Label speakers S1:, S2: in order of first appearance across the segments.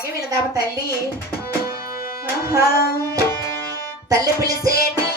S1: అలాగే వినదాము తల్లి. తల్లి
S2: పిలిచేటి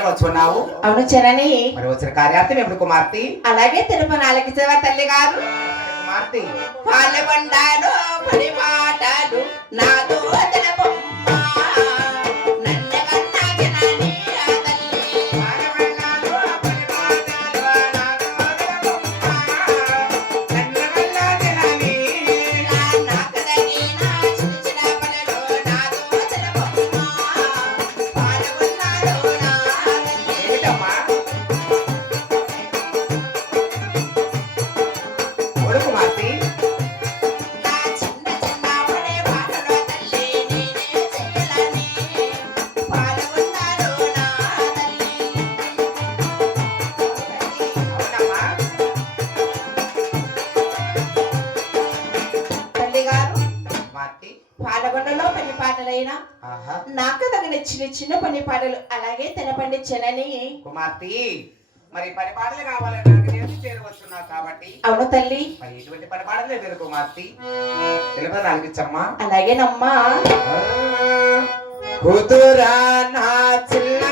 S2: సేన వచ్చున్నావు
S1: అవును జనని
S2: మరి వచ్చిన కార్యార్థం ఎప్పుడు కుమార్తె?
S1: అలాగే తెలుపు నాలుగు తల్లి గారు
S2: కుమార్తె?
S1: పాలబండాలు పడి మాటలు నాతో చిన్న పని పాటలు అలాగే తినపండి చెనని
S2: కుమార్తె మరి పని పాటలు కావాలని నాకు చేసి కాబట్టి.
S1: అవును తల్లి.
S2: మరి ఎటువంటి పని పాటలు లేదు కుమార్తె? నాలుగిచ్చమ్మా?
S1: అలాగేనమ్మా.
S2: కూతురా నా చిన్న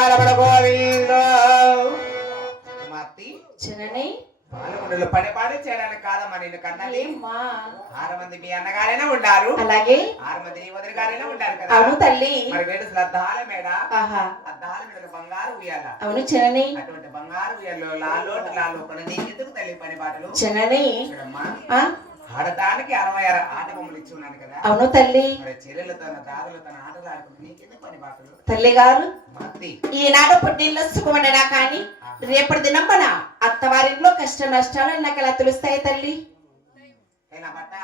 S2: గోవిందో కుమార్తె
S1: చిన్నని
S2: పాలకొండలో పని పాడి చేయడానికి కాదమ్మా నేను
S1: అమ్మా
S2: ఆరు మంది మీ అన్నగారైనా ఉండారు.
S1: అలాగే.
S2: ఆరు మంది నీ వదిన గారైనా ఉండారు కదా.
S1: అవును తల్లి.
S2: మరి వేడు శ్రద్ధాల మేడ. అద్దాల మీద బంగారు ఉయ్యాల.
S1: అవును చిన్నని
S2: అటువంటి బంగారు ఉయ్యాలో లాలోటు లాలో కొన్ని నీకెందుకు తల్లి పని పాటలు?
S1: చిన్నని
S2: చూడమ్మా.
S3: ఆడటానికి అరవై ఆరు ఆట బొమ్మలు ఇచ్చి ఉన్నాను కదా.
S1: అవును తల్లి.
S3: మరి చెల్లెలతో దాదులతో ఆటలు ఆడుకుంటే నీకెందుకు పని బాటలు
S1: తల్లి గారు ఈనాడు పుట్టిల్లు సుఖమనడా కాని రేపటి దినంబన అత్తవారింట్లో కష్ట నష్టాలు నాకు ఎలా తెలుస్తాయి తల్లి.
S3: బట్ట?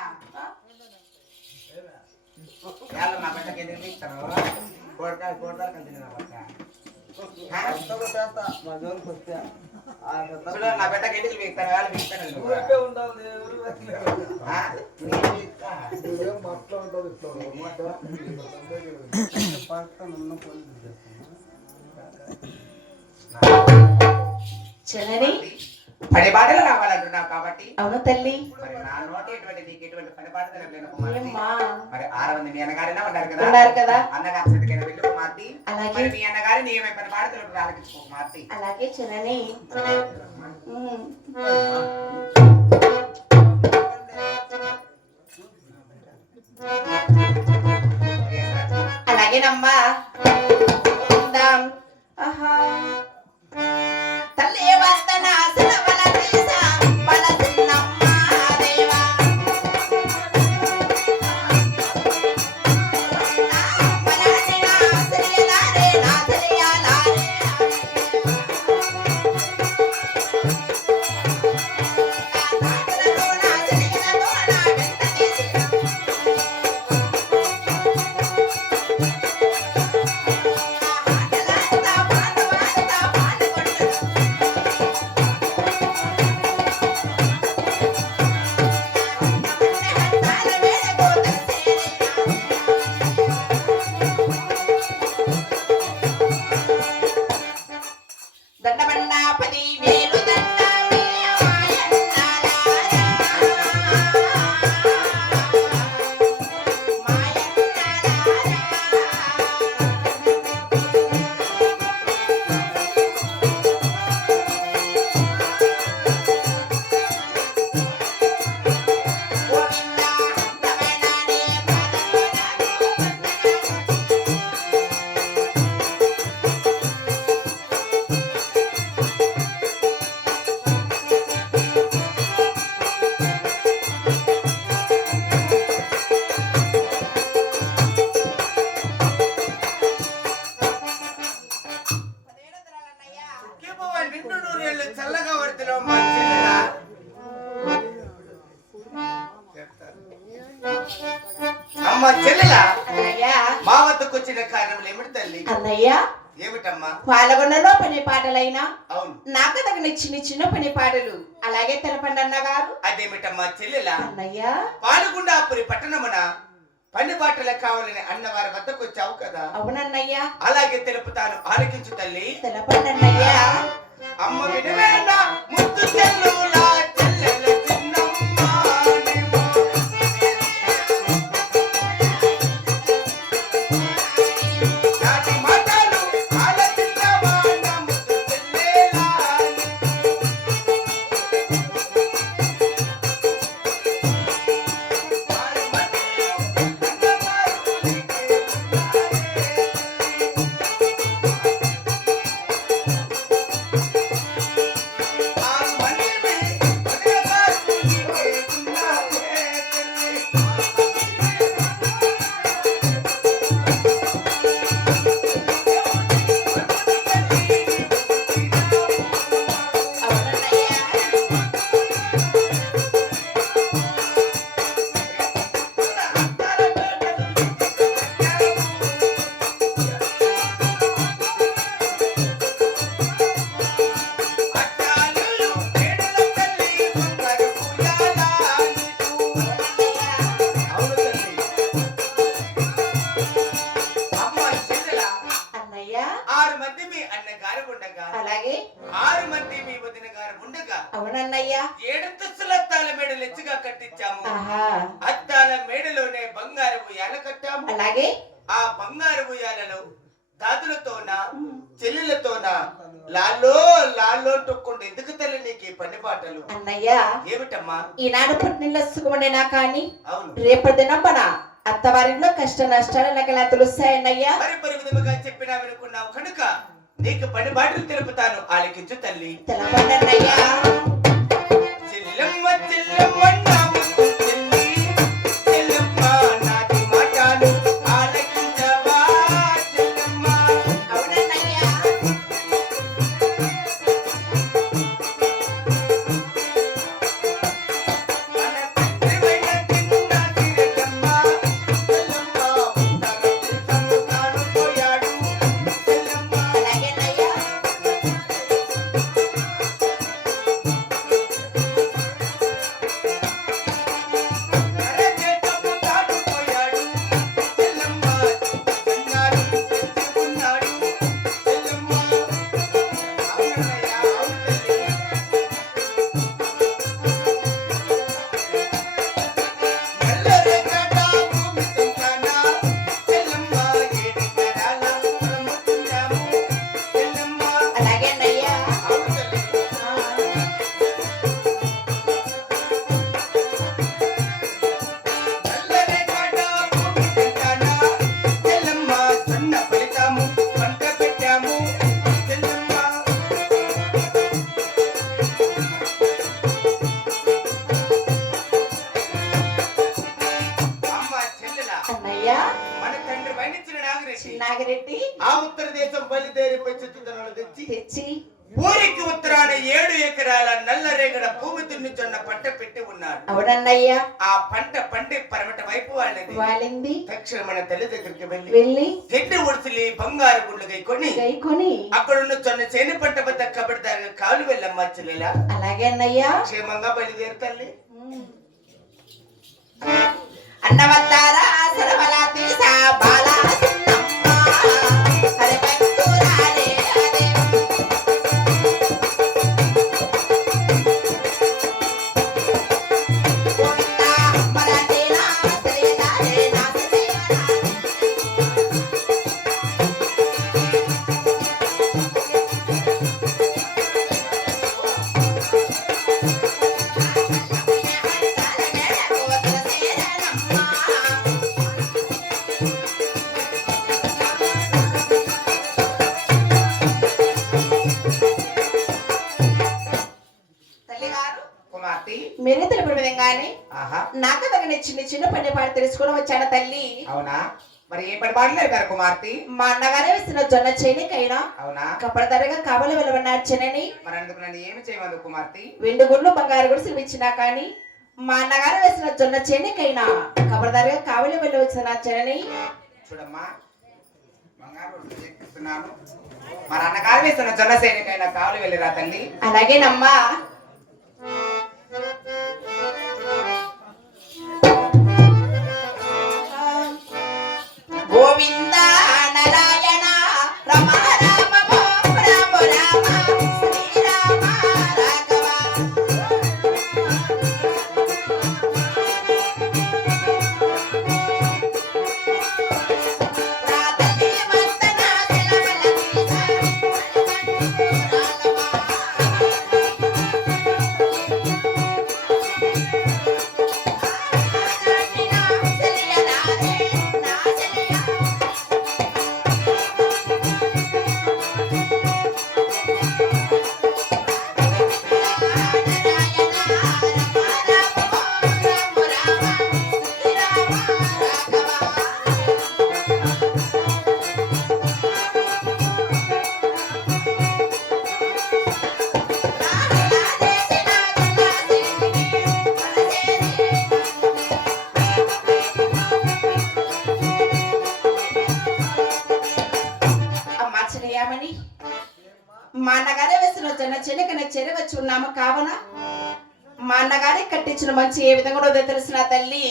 S3: నా బట్టకి ఎందుకు నా బట్ట. ఆ? చూడు నా బిడ్డకి ఎందుకు వీక్తాను వాళ్ళు వీక్తాను నేను వీక్తా.
S1: చెల్లని
S3: పని కావాలంటున్నావు కాబట్టి
S1: అవును తల్లి
S3: మరి నా నోటి ఎటువంటి నీకు ఎటువంటి పని బాటలు లేను కుమార్తె
S1: ఏమ్మా
S3: మరి ఆరు మంది మీ అన్నగారైనా ఉన్నారు కదా
S1: ఉన్నారు కదా.
S3: అన్నగారి సరికైనా వెళ్ళి కుమార్తె
S1: అలాగే.
S3: మరి మీ అన్నగారి నీ ఏమై పని బాటలు ఆలకించుకో కుమార్తె
S1: అలాగే ఉమ్. అలాగేనమ్మా. ఆహా. తల్లి వందన సిలవల
S3: నిండు నూరేళ్ళు చల్లగా పడుతున్నావు మా చెల్లెలా అమ్మ చెల్లెలా?
S1: అన్నయ్య.
S3: మా వద్దకు వచ్చిన కారణం ఏమిటి తల్లి?
S1: అన్నయ్య.
S3: ఏమిటమ్మా?
S1: పని పాటలైనా?
S3: అవును.
S1: నాకు తగిన చిన్న చిన్న పని పాటలు. అలాగే తెలపండి అన్నగారు.
S3: అదేమిటమ్మా చెల్లెలా?
S1: అన్నయ్య.
S3: పాల్గొండాపురి పట్టణమున పని బాటలకు కావాలని అన్నవారి వద్దకు వచ్చావు కదా?
S1: అవునన్నయ్య.
S3: అలాగే తెలుపుతాను. ఆలకించు తల్లి.
S1: తెలపండి అన్నయ్య
S3: అమ్మ వినవేండ ముద్దు ఉండగా
S1: అవునన్నయ్య.
S3: ఏడంతస్తుల అత్తాల మేడలు ఎత్తుగా కట్టించాము. అత్తాల మేడలోనే బంగారు ఉయ్యాల కట్టాము.
S1: అలాగే?
S3: ఆ బంగారు ఉయ్యాలలో దాదులతోన చెల్లెలతోన లాలో లాలో తొక్కుండా. ఎందుకు తల్లి నీకు ఈ పని పాటలు
S1: అన్నయ్య
S3: ఏమిటమ్మా?
S1: ఈనాడు పుట్టిన సుఖమనేనా కానీ
S3: అవును.
S1: రేపటి దినంబన అత్తవారింట్లో కష్ట నష్టాలు నాకు ఎలా తెలుస్తాయన్నయ్య.
S3: మరి పరి విధముగా చెప్పినా వినుకున్నావు కనుక? నీకు పని బాటలు తెలుపుతాను. ఆలకించు తల్లి.
S1: తెలపండి
S2: నాగిరెడ్డి
S1: నాగిరెడ్డి.
S2: ఆ ఉత్తర దేశం బయలుదేరిపోయి చుట్టుదనాలు తెచ్చి.
S1: తెచ్చి
S2: ఊరికి ఉత్తరాన ఏడు ఎకరాల నల్లరేగడ భూమి దున్నుచున్న పంట పెట్టి ఉన్నాడు.
S1: అవునన్నయ్యా.
S2: ఆ పంట పండి పరమట వైపు వాళ్ళది.
S1: వాలింది
S2: తక్షణ మన తల్లి దగ్గరికి వెళ్ళి
S1: వెళ్ళి
S2: చెట్టు ఉడిసిలి బంగారు గుండ్లకై కొని
S1: గైకొని
S2: అక్కడ ఉన్న చొన్న చేని పంట వద్ద కబడిదారుగా కాలు వెళ్ళమ్మా చెల్లెలా.
S1: అలాగే అన్నయ్యా.
S2: క్షేమంగా బయలుదేరు తల్లి.
S1: అన్నవల్లారా సరవలా తీసా బాలా చిన్న చిన్న పని పాట తెలుసుకుని వచ్చాను తల్లి?
S2: అవునా? మరి ఏ పని పాటలేదు కదా కుమార్తె?
S1: మా అన్నగారే వేసిన జొన్న చేనికైనా
S2: అవునా?
S1: కపడదరగా కావలి వెళ్ళవన్నార్చనని
S2: మరి అందుకు నన్ను ఏమి చేయమందు కుమార్తె?
S1: వెండి గుడ్లు బంగారు గుడిసెలు ఇచ్చినా కానీ మా అన్నగారు వేసిన జొన్న చేనికైనా కబరదారుగా కావలి వెళ్ళి వచ్చినార్చనని
S2: చూడమ్మా బంగారు మరి అన్నగారు వేస్తున్న జొన్న సైనికైనా కావాలి వెళ్ళిరా తల్లి.
S1: అలాగేనమ్మా. చెర ఉన్నాము మా అన్నగారే కట్టించిన మంచి ఏ విధంగా ఉన్నదో తెలిసిన తల్లి.